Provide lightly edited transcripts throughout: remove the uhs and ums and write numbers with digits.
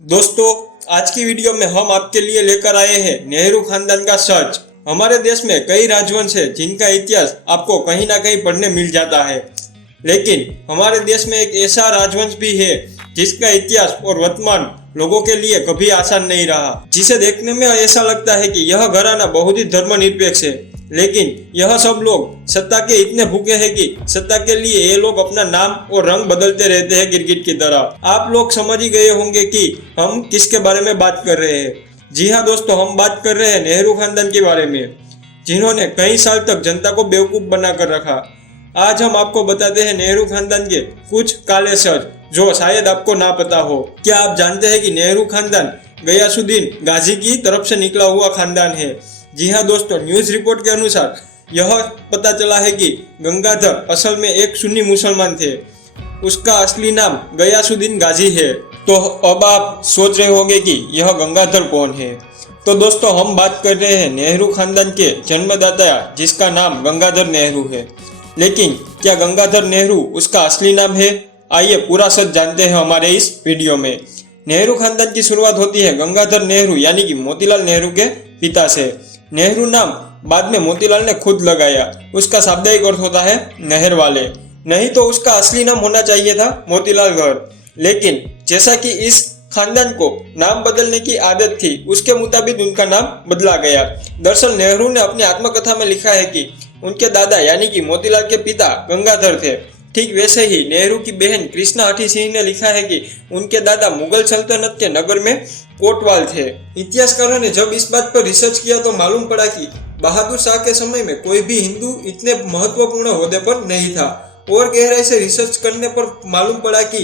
दोस्तों, आज की वीडियो में हम आपके लिए लेकर आए हैं नेहरू खानदान का सर्च। हमारे देश में कई राजवंश है जिनका इतिहास आपको कहीं ना कहीं पढ़ने मिल जाता है, लेकिन हमारे देश में एक ऐसा राजवंश भी है जिसका इतिहास और वर्तमान लोगों के लिए कभी आसान नहीं रहा, जिसे देखने में ऐसा लगता है कि यह घराना बहुत ही धर्मनिरपेक्ष है, लेकिन यह सब लोग सत्ता के इतने भूखे हैं कि सत्ता के लिए ये लोग अपना नाम और रंग बदलते रहते हैं गिरगिट की तरह। आप लोग समझ ही गए होंगे कि हम किसके बारे में बात कर रहे हैं। जी हाँ दोस्तों, हम बात कर रहे हैं नेहरू खानदान के बारे में, जिन्होंने कई साल तक जनता को बेवकूफ बना कर रखा। आज हम आपको बताते हैं नेहरू खानदान के कुछ काले सच जो शायद आपको ना पता हो। क्या आप जानते हैं कि नेहरू खानदान गयासुद्दीन गाजी की तरफ से निकला हुआ खानदान है? जी हाँ दोस्तों, न्यूज रिपोर्ट के अनुसार यह पता चला है कि गंगाधर असल में एक सुन्नी मुसलमान थे। उसका असली नाम गयासुद्दीन गाजी है। तो अब आप सोच रहे होंगे कि यह गंगाधर कौन है। तो दोस्तों, हम बात कर रहे हैं नेहरू खानदान के जन्मदाता जिसका नाम गंगाधर नेहरू है। लेकिन क्या गंगाधर नेहरू उसका असली नाम है? आइए पूरा सच जानते हैं हमारे इस वीडियो में। नेहरू खानदान की शुरुआत होती है गंगाधर नेहरू यानी कि मोतीलाल नेहरू के पिता से। नेहरू नाम बाद में मोतीलाल ने खुद लगाया। उसका शाब्दिक अर्थ होता है नहर वाले। नहीं तो उसका असली नाम होना चाहिए था मोतीलाल घर, लेकिन जैसा कि इस खानदान को नाम बदलने की आदत थी, उसके मुताबिक उनका नाम बदला गया। दरअसल नेहरू ने अपनी आत्मकथा में लिखा है कि उनके दादा यानी कि मोतीलाल के पिता गंगाधर थे। ठीक वैसे ही नेहरू की बहन कृष्णा हठी सिंह ने लिखा है कि उनके दादा मुगल सल्तनत के नगर में कोटवाल थे। इतिहासकारों ने जब इस बात पर रिसर्च किया तो मालूम पड़ा कि बहादुर शाह के समय में कोई भी हिंदू इतने महत्वपूर्ण ओहदे पर नहीं था। और गहराई से रिसर्च करने पर मालूम पड़ा कि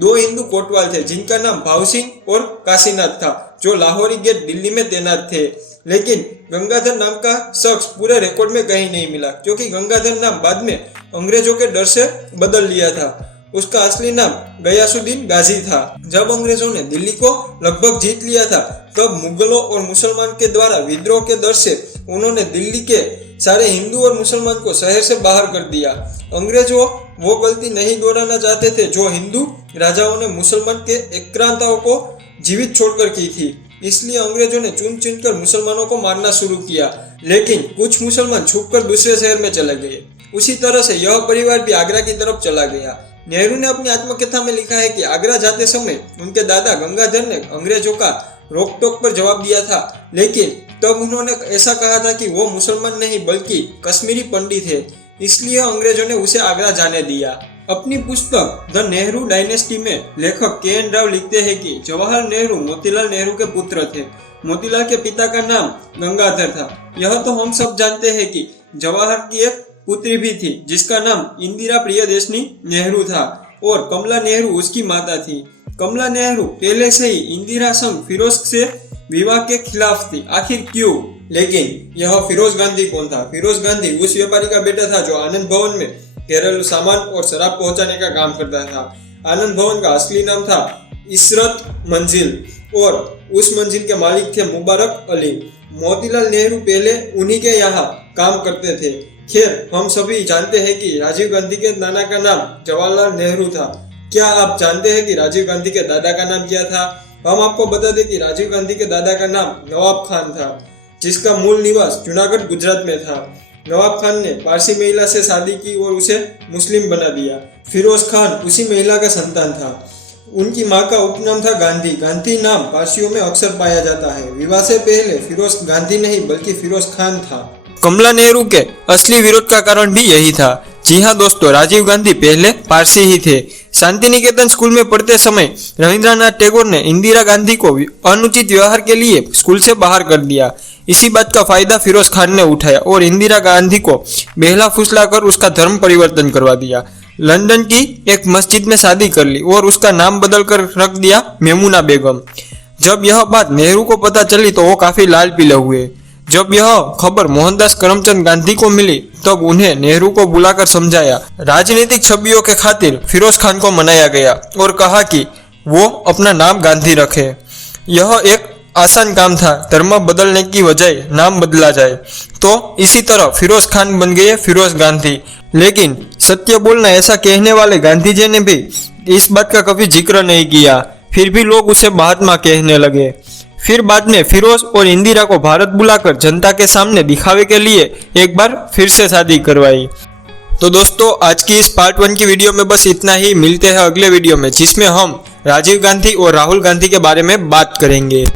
दो हिंदू कोटवाल थे जिनका नाम भाव सिंह और काशीनाथ था, जो लाहौरी गेट दिल्ली में तैनात थे। लेकिन गंगाधर नाम का शख्स पूरे रिकॉर्ड में कहीं नहीं मिला, क्योंकि गंगाधर नाम बाद में अंग्रेजों के डर से बदल लिया था। उसका असली नाम गयासुद्दीन गाजी था। जब अंग्रेजों ने दिल्ली को लगभग जीत लिया था, तब मुगलों और मुसलमान के द्वारा विद्रोह के डर से उन्होंने दिल्ली के सारे हिंदू और मुसलमान को शहर से बाहर कर दिया। अंग्रेजों वो गलती नहीं दोहराना चाहते थे जो हिंदू राजाओं ने मुसलमान के आक्रांताओं को जीवित छोड़कर की थी। इसलिए अंग्रेजों ने चुन चुन कर मुसलमानों को मारना शुरू किया, लेकिन कुछ मुसलमान छुपकर दूसरे शहर में चले गए। उसी तरह से यह परिवार भी आगरा की तरफ चला गया। नेहरू ने अपनी आत्मकथा में लिखा है कि आगरा जाते समय उनके दादा गंगाधर ने अंग्रेजों का रोक टोक पर जवाब दिया था, लेकिन तब उन्होंने ऐसा कहा था कि वो मुसलमान नहीं बल्कि कश्मीरी पंडित है, इसलिए अंग्रेजों ने उसे आगरा जाने दिया। अपनी पुस्तक द नेहरू डायनेस्टी में लेखक के.एन. राव लिखते हैं कि जवाहर नेहरू मोतीलाल नेहरू के पुत्र थे। मोतीलाल के पिता का नाम गंगाधर था। यह तो हम सब जानते हैं कि जवाहर की एक पुत्री भी थी जिसका नाम इंदिरा प्रियदर्शनी नेहरू था, और कमला नेहरू उसकी माता थी। कमला नेहरू पहले से ही इंदिरा संग फिरोज से विवाह के खिलाफ थी। आखिर क्यों? लेकिन यह फिरोज गांधी कौन था? फिरोज गांधी उस व्यापारी का बेटा था जो आनंद भवन में घरेलू सामान और शराब पहुंचाने का काम करता था। आनंद भवन का असली नाम था इशरत मंजिल, और उस मंजिल के मालिक थे मुबारक अली। मोतीलाल नेहरू पहले उन्हीं के यहाँ काम करते थे। खैर, हम सभी जानते हैं कि राजीव गांधी के नाना का नाम जवाहरलाल नेहरू था। क्या आप जानते हैं कि राजीव गांधी के दादा का नाम क्या था? हम आपको बता दें कि राजीव गांधी के दादा का नाम नवाब खान था, जिसका मूल निवास जूनागढ़ गुजरात में था। नवाब खान ने पारसी महिला से शादी की और उसे मुस्लिम बना दिया। फिरोज खान उसी महिला का संतान था। उनकी मां का उपनाम था गांधी। गांधी नाम पारसियों में अक्सर पाया जाता है। विवाह से पहले फिरोज गांधी नहीं बल्कि फिरोज खान था। कमला नेहरू के असली विरोध का कारण भी यही था। जी हाँ दोस्तों, राजीव गांधी पहले पारसी ही थे। शांति निकेतन स्कूल में पढ़ते समय रविंद्रनाथ टैगोर ने इंदिरा गांधी को अनुचित व्यवहार के लिए स्कूल से बाहर कर दिया। इसी बात का फायदा फिरोज खान ने उठाया और इंदिरा गांधी को बहला फुसलाकर उसका धर्म परिवर्तन करवा दिया। लंदन की एक मस्जिद में शादी कर ली और उसका नाम बदल कर रख दिया मेमुना बेगम। जब यह बात नेहरू को पता चली तो वो काफी लाल पीले हुए। जब यह खबर मोहनदास करमचंद गांधी को मिली तब उन्हें नेहरू को बुलाकर समझाया। राजनीतिक छवियों के खातिर फिरोज खान को मनाया गया और कहा कि वो अपना नाम गांधी रखे। यह एक आसान काम था, धर्म बदलने की बजाय नाम बदला जाए। तो इसी तरह फिरोज खान बन गए फिरोज गांधी। लेकिन सत्य बोलना ऐसा कहने वाले गांधी जी ने भी इस बात का कभी जिक्र नहीं किया। फिर भी लोग उसे महात्मा कहने लगे। फिर बाद में फिरोज और इंदिरा को भारत बुलाकर जनता के सामने दिखावे के लिए एक बार फिर से शादी करवाई। तो दोस्तों आज की इस पार्ट 1 की वीडियो में बस इतना ही। मिलते हैं अगले वीडियो में जिसमें हम राजीव गांधी और राहुल गांधी के बारे में बात करेंगे।